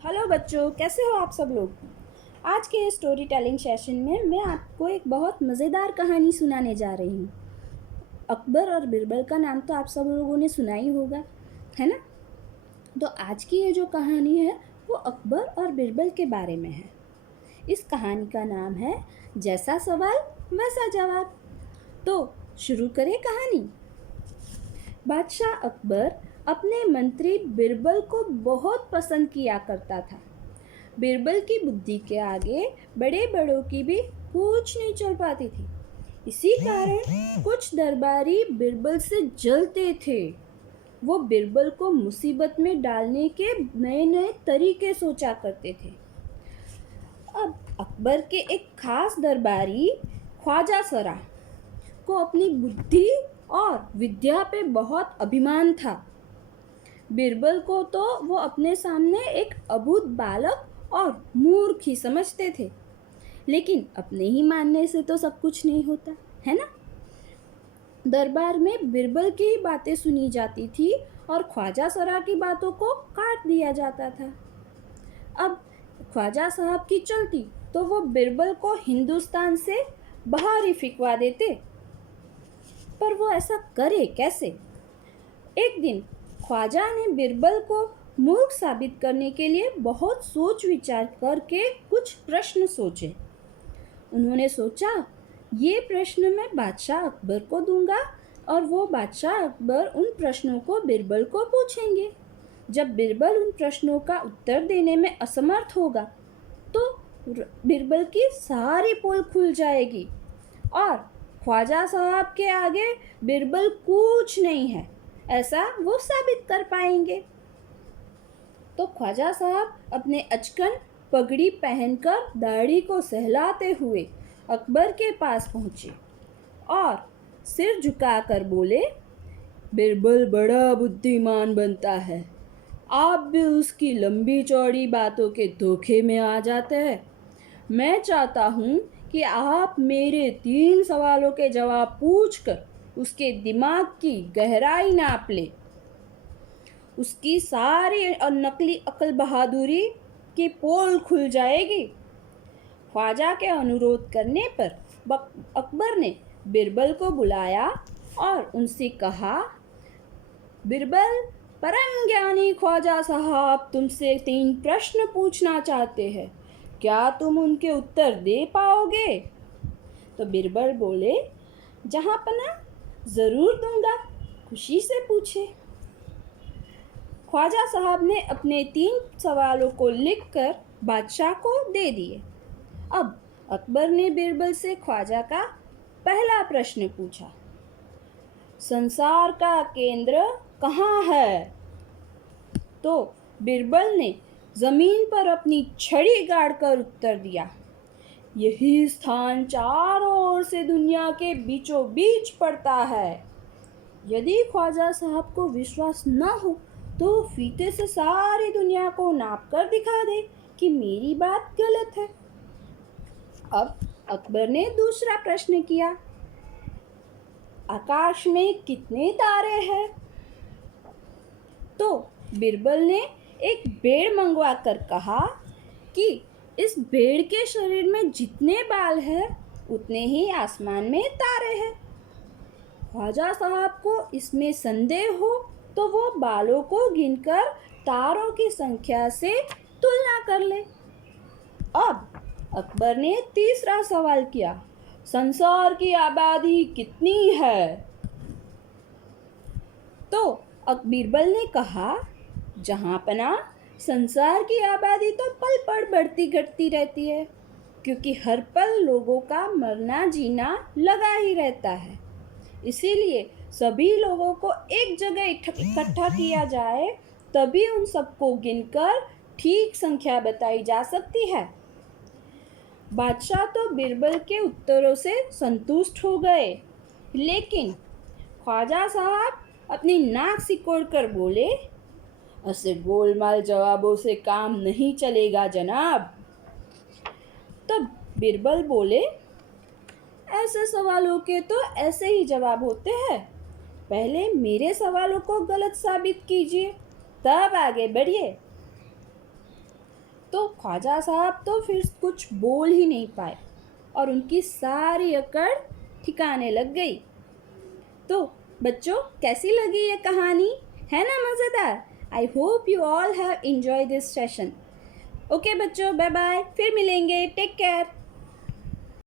Hello बच्चों, कैसे हो आप सब लोग। आज के स्टोरी टेलिंग सेशन में मैं आपको एक बहुत मज़ेदार कहानी सुनाने जा रही हूँ। अकबर और बिरबल का नाम तो आप सब लोगों ने सुना ही होगा, है ना। तो आज की ये जो कहानी है वो अकबर और बिरबल के बारे में है। इस कहानी का नाम है जैसा सवाल वैसा जवाब। तो शुरू करें कहानी। बादशाह अकबर अपने मंत्री बिरबल को बहुत पसंद किया करता था। बिरबल की बुद्धि के आगे बड़े बड़ों की भी पूछ नहीं चल पाती थी। इसी कारण कुछ दरबारी बिरबल से जलते थे। वो बिरबल को मुसीबत में डालने के नए नए तरीके सोचा करते थे। अब अकबर के एक खास दरबारी ख्वाजा सरा को अपनी बुद्धि और विद्या पे बहुत अभिमान था। बिरबल को तो वो अपने सामने एक अबूझ बालक और मूर्ख ही समझते थे। लेकिन अपने ही मानने से तो सब कुछ नहीं होता, है ना। दरबार में बिरबल की ही बातें सुनी जाती थी और ख्वाजा सरा की बातों को काट दिया जाता था। अब ख्वाजा साहब की चलती तो वो बिरबल को हिंदुस्तान से बाहर ही फिकवा देते। पर वो ऐसा करे कैसे। एक दिन ख्वाजा ने बिरबल को मूर्ख साबित करने के लिए बहुत सोच विचार करके कुछ प्रश्न सोचे। उन्होंने सोचा ये प्रश्न मैं बादशाह अकबर को दूंगा और वो बादशाह अकबर उन प्रश्नों को बिरबल को पूछेंगे। जब बिरबल उन प्रश्नों का उत्तर देने में असमर्थ होगा तो बिरबल की सारी पोल खुल जाएगी और ख्वाजा साहब के आगे बिरबल कुछ नहीं है, ऐसा वो साबित कर पाएंगे। तो ख्वाजा साहब अपने अचकन पगड़ी पहनकर दाढ़ी को सहलाते हुए अकबर के पास पहुँचे और सिर झुकाकर बोले, बिरबल बड़ा बुद्धिमान बनता है, आप भी उसकी लंबी चौड़ी बातों के धोखे में आ जाते हैं। मैं चाहता हूँ कि आप मेरे 3 सवालों के जवाब पूछकर उसके दिमाग की गहराई नाप ले। उसकी सारी और नकली अकल बहादुरी की पोल खुल जाएगी। ख्वाजा के अनुरोध करने पर अकबर ने बिरबल को बुलाया और उनसे कहा, बिरबल, परम ज्ञानी ख्वाजा साहब तुमसे 3 प्रश्न पूछना चाहते हैं, क्या तुम उनके उत्तर दे पाओगे। तो बिरबल बोले, जहाँपना ज़रूर दूंगा, खुशी से पूछे। ख्वाजा साहब ने अपने 3 सवालों को लिखकर बादशाह को दे दिए। अब अकबर ने बिरबल से ख्वाजा का पहला प्रश्न पूछा, संसार का केंद्र कहाँ है। तो बिरबल ने जमीन पर अपनी छड़ी गाड़कर उत्तर दिया, यही स्थान चारों ओर से दुनिया के बीचों बीच पड़ता है। यदि ख्वाजा साहब को विश्वास न हो तो फीते से सारी दुनिया को नाप कर दिखा दे कि मेरी बात गलत है। अब अकबर ने दूसरा प्रश्न किया, आकाश में कितने तारे हैं। तो बिरबल ने एक भेड़ मंगवा कर कहा कि इस भेड़ के शरीर में जितने बाल हैं उतने ही आसमान में तारे हैं। ख्वाजा साहब को इसमें संदेह हो तो वो बालों को गिनकर तारों की संख्या से तुलना कर ले। अब अकबर ने तीसरा सवाल किया, संसार की आबादी कितनी है। तो बिरबल ने कहा, जहाँपना संसार की आबादी तो पल पल बढ़ती घटती रहती है, क्योंकि हर पल लोगों का मरना जीना लगा ही रहता है। इसीलिए सभी लोगों को एक जगह इकट्ठा किया जाए तभी उन सबको गिनकर ठीक संख्या बताई जा सकती है। बादशाह तो बिरबल के उत्तरों से संतुष्ट हो गए, लेकिन ख्वाजा साहब अपनी नाक सिकोड़ कर बोले, ऐसे गोलमाल जवाबों से काम नहीं चलेगा जनाब। तब बिरबल बोले, ऐसे सवालों के तो ऐसे ही जवाब होते हैं, पहले मेरे सवालों को गलत साबित कीजिए तब आगे बढ़िए। तो ख्वाजा साहब तो फिर कुछ बोल ही नहीं पाए और उनकी सारी अकड़ ठिकाने लग गई। तो बच्चों, कैसी लगी ये कहानी? है ना मज़ेदार? I hope you all have enjoy this session. Okay बच्चों, बाय बाय, फिर मिलेंगे, टेक केयर।